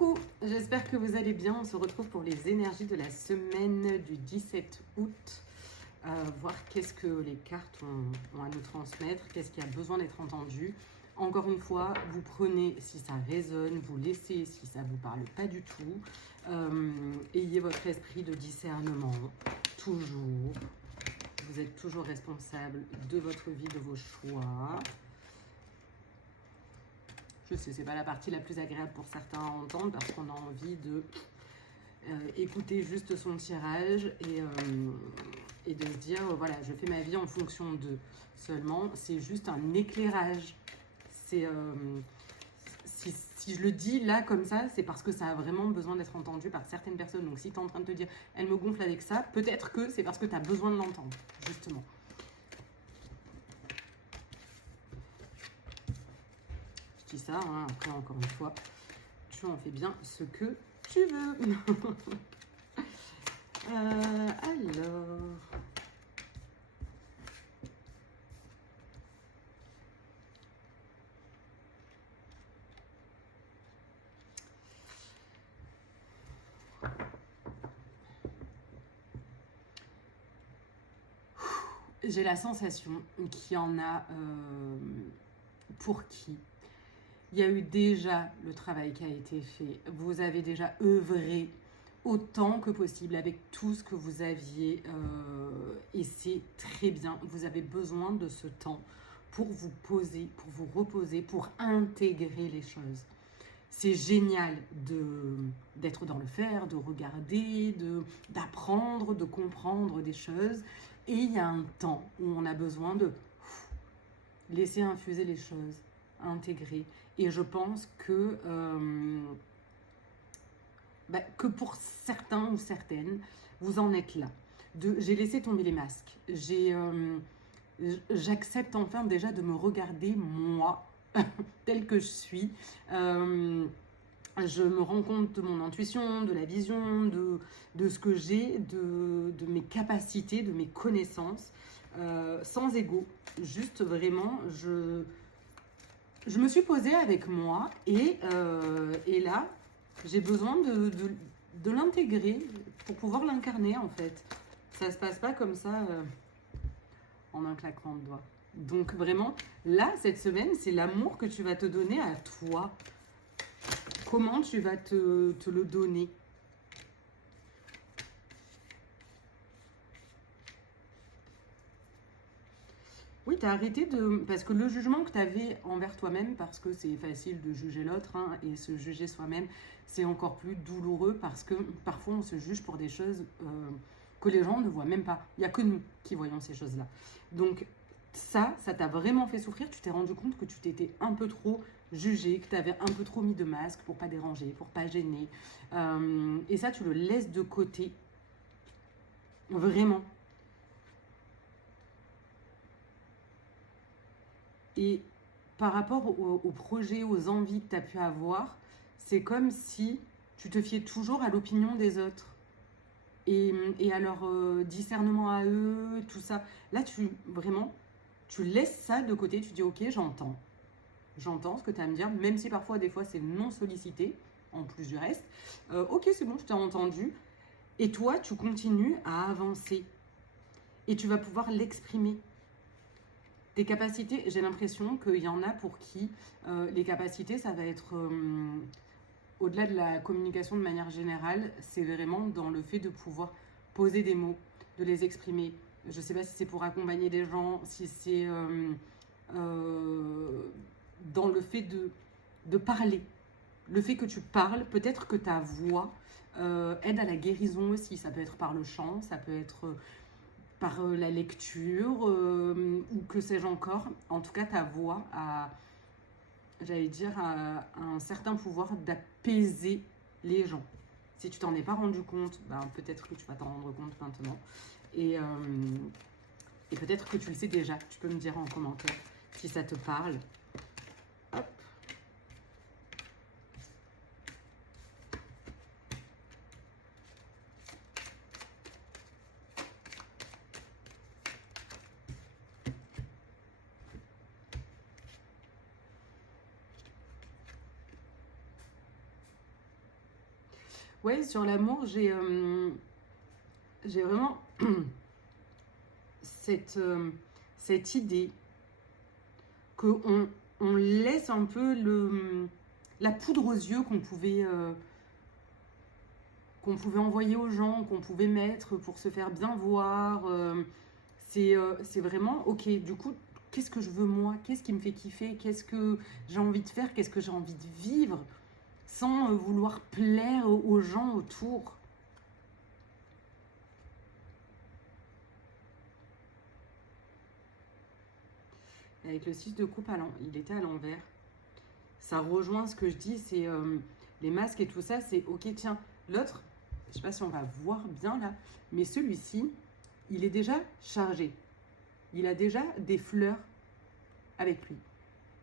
Coucou, j'espère que vous allez bien. On se retrouve pour les énergies de la semaine du 17 août. Voir qu'est-ce que les cartes ont à nous transmettre, qu'est-ce qui a besoin d'être entendu. Encore une fois, vous prenez si ça résonne, vous laissez si ça ne vous parle pas du tout. Ayez votre esprit de discernement, toujours. Vous êtes toujours responsable de votre vie, de vos choix. Je sais, c'est pas la partie la plus agréable pour certains à entendre parce qu'on a envie de écouter juste son tirage et de se dire, voilà, je fais ma vie en fonction de. Seulement, c'est juste un éclairage. C'est si je le dis là comme ça, c'est parce que ça a vraiment besoin d'être entendu par certaines personnes. Donc si tu es en train de te dire, elle me gonfle avec ça, peut-être que c'est parce que tu as besoin de l'entendre, justement. Je dis ça, hein, après encore une fois, tu en fais bien ce que tu veux. Alors... J'ai la sensation qu'il y en a pour qui il y a eu déjà le travail qui a été fait. Vous avez déjà œuvré autant que possible avec tout ce que vous aviez et c'est très bien. Vous avez besoin de ce temps pour vous poser, pour vous reposer, pour intégrer les choses. C'est génial d'être dans le faire, de regarder, d'apprendre, de comprendre des choses. Et il y a un temps où on a besoin de laisser infuser les choses, intégrer. Et je pense que pour certains ou certaines, vous en êtes là. J'ai laissé tomber les masques. J'accepte enfin déjà de me regarder moi, telle que je suis. Je me rends compte de mon intuition, de la vision, de ce que j'ai, de mes capacités, de mes connaissances, sans ego. Juste vraiment, je me suis posée avec moi et là, j'ai besoin de l'intégrer pour pouvoir l'incarner en fait. Ça se passe pas comme ça en un claquement de doigts. Donc vraiment, là, cette semaine, c'est l'amour que tu vas te donner à toi. Comment tu vas te le donner? Oui, tu as arrêté de... Parce que le jugement que tu avais envers toi-même, parce que c'est facile de juger l'autre, hein, et se juger soi-même, c'est encore plus douloureux parce que parfois on se juge pour des choses que les gens ne voient même pas. Il n'y a que nous qui voyons ces choses-là. Donc ça t'a vraiment fait souffrir. Tu t'es rendu compte que tu t'étais un peu trop jugé, que tu avais un peu trop mis de masque pour pas déranger, pour pas gêner. Et ça, tu le laisses de côté. Vraiment. Et par rapport au projet, aux envies que tu as pu avoir, c'est comme si tu te fiais toujours à l'opinion des autres et à leur discernement à eux, tout ça. Là, tu laisses ça de côté, tu dis ok, j'entends ce que tu as à me dire, même si parfois, des fois, c'est non sollicité, en plus du reste. Ok, c'est bon, je t'ai entendu. Et toi, tu continues à avancer et tu vas pouvoir l'exprimer. Tes capacités, j'ai l'impression qu'il y en a pour qui les capacités, ça va être, au-delà de la communication de manière générale, c'est vraiment dans le fait de pouvoir poser des mots, de les exprimer. Je ne sais pas si c'est pour accompagner des gens, si c'est dans le fait de parler. Le fait que tu parles, peut-être que ta voix aide à la guérison aussi. Ça peut être par le chant, ça peut être... par la lecture, ou que sais-je encore. En tout cas, ta voix a, j'allais dire, a un certain pouvoir d'apaiser les gens. Si tu t'en es pas rendu compte, ben, peut-être que tu vas t'en rendre compte maintenant. Et peut-être que tu le sais déjà. Tu peux me dire en commentaire si ça te parle. Hop. Ouais, sur l'amour, j'ai vraiment cette, cette idée qu'on on laisse un peu la poudre aux yeux qu'on pouvait envoyer aux gens, qu'on pouvait mettre pour se faire bien voir. C'est vraiment, ok, du coup, qu'est-ce que je veux moi? Qu'est-ce qui me fait kiffer? Qu'est-ce que j'ai envie de faire? Qu'est-ce que j'ai envie de vivre? Sans vouloir plaire aux gens autour. Avec le 6 de coupe, il était à l'envers. Ça rejoint ce que je dis, c'est les masques et tout ça, c'est ok, tiens, l'autre, je sais pas si on va voir bien là, mais celui-ci, il est déjà chargé. Il a déjà des fleurs avec lui.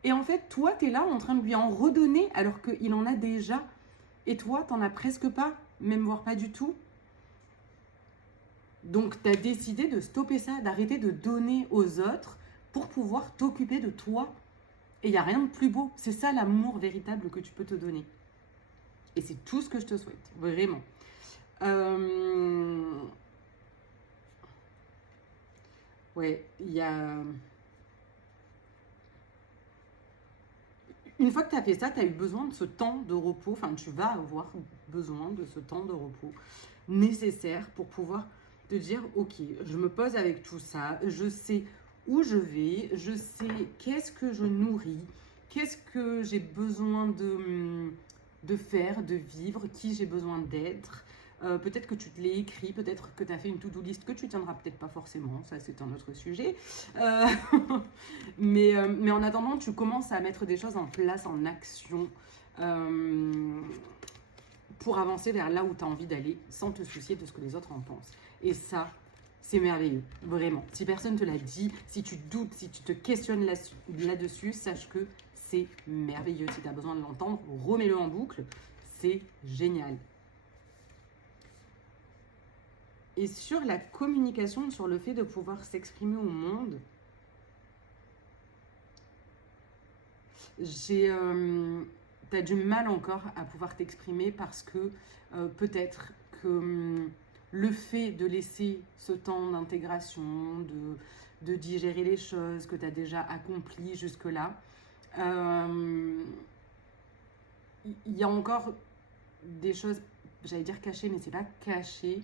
Et en fait, toi, tu es là en train de lui en redonner alors qu'il en a déjà. Et toi, t'en as presque pas, même voire pas du tout. Donc, tu as décidé de stopper ça, d'arrêter de donner aux autres pour pouvoir t'occuper de toi. Et il n'y a rien de plus beau. C'est ça l'amour véritable que tu peux te donner. Et c'est tout ce que je te souhaite, vraiment. Ouais, il y a... Une fois que tu as fait ça, tu as eu besoin de ce temps de repos. Enfin, tu vas avoir besoin de ce temps de repos nécessaire pour pouvoir te dire, ok, je me pose avec tout ça, je sais où je vais, je sais qu'est-ce que je nourris, qu'est-ce que j'ai besoin de faire, de vivre, qui j'ai besoin d'être. Peut-être que tu te l'as écrit, peut-être que tu as fait une to-do list que tu tiendras peut-être pas forcément, ça c'est un autre sujet. Euh, mais en attendant, tu commences à mettre des choses en place, en action, pour avancer vers là où tu as envie d'aller, sans te soucier de ce que les autres en pensent. Et ça, c'est merveilleux, vraiment. Si personne ne te l'a dit, si tu doutes, si tu te questionnes là-dessus, sache que c'est merveilleux. Si tu as besoin de l'entendre, remets-le en boucle, c'est génial. Et sur la communication, sur le fait de pouvoir s'exprimer au monde, tu as du mal encore à pouvoir t'exprimer parce que peut-être que le fait de laisser ce temps d'intégration, de digérer les choses que tu as déjà accomplies jusque-là, il y a encore des choses, j'allais dire cachées, mais c'est pas caché,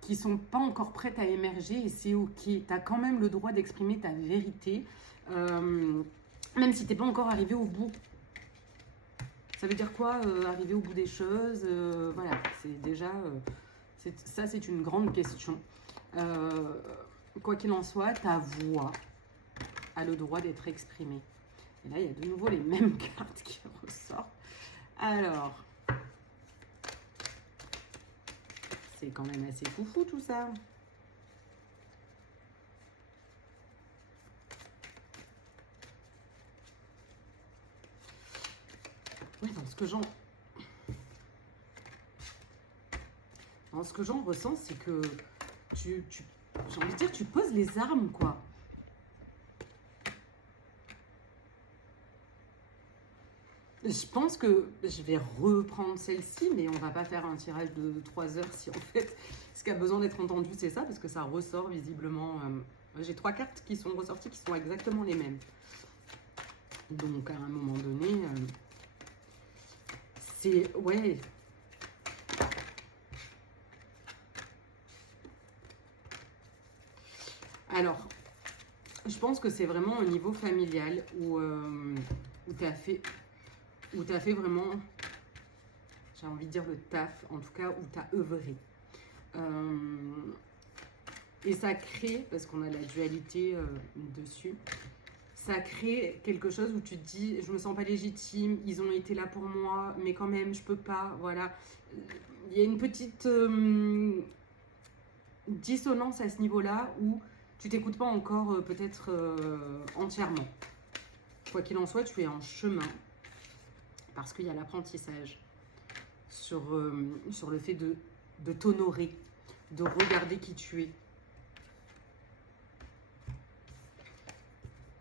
qui sont pas encore prêtes à émerger et c'est ok. Tu as quand même le droit d'exprimer ta vérité, même si t'es pas encore arrivé au bout. Ça veut dire quoi, arriver au bout des choses? Voilà, c'est déjà, ça c'est une grande question. Quoi qu'il en soit, ta voix a le droit d'être exprimée. Et là, il y a de nouveau les mêmes cartes qui ressortent. Alors, c'est quand même assez foufou tout ça. Ouais, dans ce que j'en ressens, c'est que j'ai envie de dire, tu poses les armes, quoi. Je pense que je vais reprendre celle-ci, mais on va pas faire un tirage de 3 heures si en fait ce qui a besoin d'être entendu c'est ça, parce que ça ressort visiblement. J'ai 3 cartes qui sont ressorties qui sont exactement les mêmes. Donc à un moment donné, c'est... Ouais. Alors, je pense que c'est vraiment au niveau familial où tu as fait... Où tu as fait vraiment, j'ai envie de dire le taf, en tout cas où tu as œuvré. Et ça crée, parce qu'on a la dualité dessus, ça crée quelque chose où tu te dis, je me sens pas légitime, ils ont été là pour moi, mais quand même, je peux pas, voilà. Il y a une petite dissonance à ce niveau-là où tu t'écoutes pas encore peut-être entièrement. Quoi qu'il en soit, tu es en chemin. Parce qu'il y a l'apprentissage sur le fait de t'honorer, de regarder qui tu es.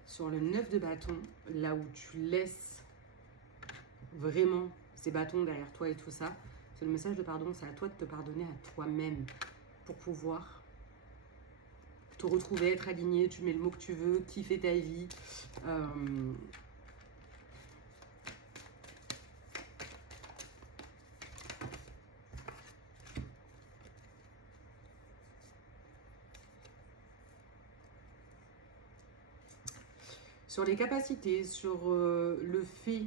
Sur le 9 de bâton, là où tu laisses vraiment ces bâtons derrière toi et tout ça. C'est le message de pardon, c'est à toi de te pardonner à toi-même pour pouvoir te retrouver, être aligné, tu mets le mot que tu veux, kiffer ta vie. Sur les capacités, sur le fait,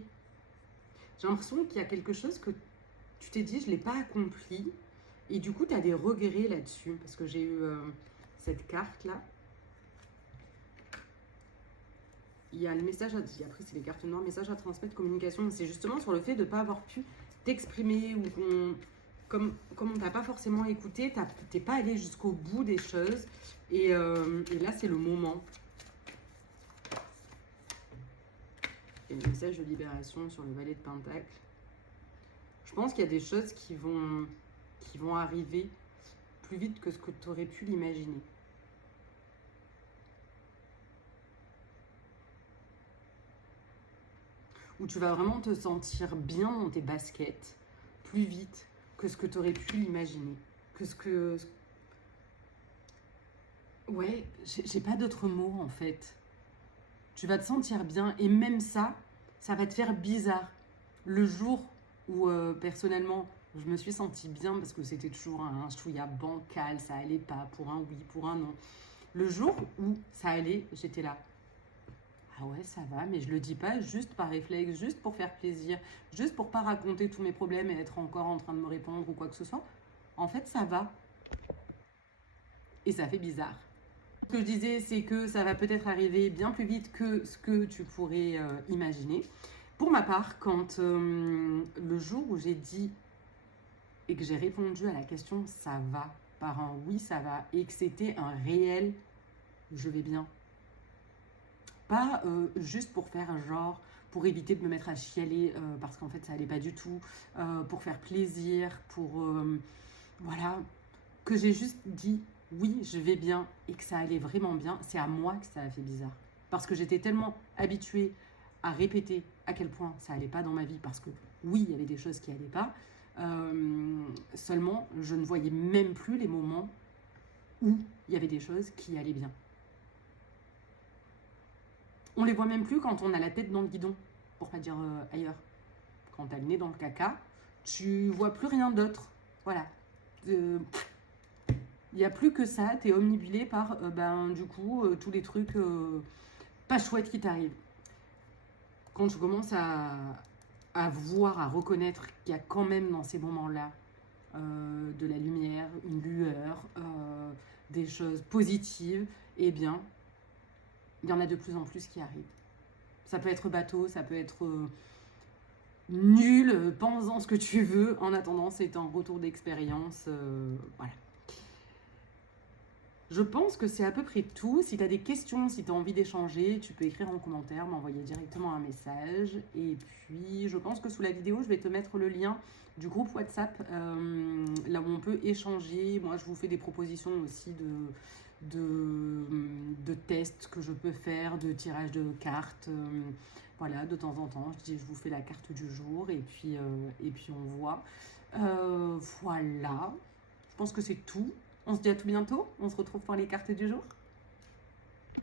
j'ai l'impression qu'il y a quelque chose que tu t'es dit, je ne l'ai pas accompli. Et du coup, tu as des regrets là-dessus. Parce que j'ai eu cette carte-là. Il y a le message, après c'est les cartes noires, message à transmettre, communication. C'est justement sur le fait de ne pas avoir pu t'exprimer ou comme on t'a pas forcément écouté, t'es pas allé jusqu'au bout des choses. Et là, c'est le moment. Et le message de libération sur le valet de Pentacle. Je pense qu'il y a des choses qui vont arriver plus vite que ce que tu aurais pu l'imaginer. Où tu vas vraiment te sentir bien dans tes baskets plus vite que ce que tu aurais pu l'imaginer. Ouais, j'ai pas d'autres mots en fait. Tu vas te sentir bien et même ça va te faire bizarre. Le jour où personnellement je me suis sentie bien parce que c'était toujours un chouïa bancal, ça allait pas, pour un oui, pour un non. Le jour où ça allait, j'étais là. Ah ouais, ça va, mais je le dis pas juste par réflexe, juste pour faire plaisir, juste pour pas raconter tous mes problèmes et être encore en train de me répondre ou quoi que ce soit. En fait, ça va. Et ça fait bizarre. Ce que je disais, c'est que ça va peut-être arriver bien plus vite que ce que tu pourrais imaginer. Pour ma part, quand le jour où j'ai dit et que j'ai répondu à la question « ça va » par un « oui, ça va » et que c'était un réel « je vais bien ». Pas juste pour faire un genre, pour éviter de me mettre à chialer parce qu'en fait ça allait pas du tout, pour faire plaisir, pour voilà, que j'ai juste dit oui je vais bien et que ça allait vraiment bien, c'est à moi que ça a fait bizarre. Parce que j'étais tellement habituée à répéter à quel point ça allait pas dans ma vie, parce que oui il y avait des choses qui allaient pas, seulement je ne voyais même plus les moments où il y avait des choses qui allaient bien. On les voit même plus quand on a la tête dans le guidon, pour pas dire ailleurs. Quand t'as le nez dans le caca, tu vois plus rien d'autre. Voilà. Il n'y a plus que ça, t'es omnibulé par, du coup, tous les trucs pas chouettes qui t'arrivent. Quand tu commences à voir, à reconnaître qu'il y a quand même dans ces moments-là de la lumière, une lueur, des choses positives, eh bien, il y en a de plus en plus qui arrivent. Ça peut être bateau, ça peut être nul, pense-en ce que tu veux. En attendant, c'est un retour d'expérience. Voilà. Je pense que c'est à peu près tout. Si tu as des questions, si tu as envie d'échanger, tu peux écrire en commentaire, m'envoyer directement un message. Et puis, je pense que sous la vidéo, je vais te mettre le lien du groupe WhatsApp, là où on peut échanger. Moi, je vous fais des propositions aussi de tests que je peux faire, de tirage de cartes. Voilà, de temps en temps, je vous fais la carte du jour et puis on voit. Voilà, je pense que c'est tout. On se dit à tout bientôt. On se retrouve pour les cartes du jour.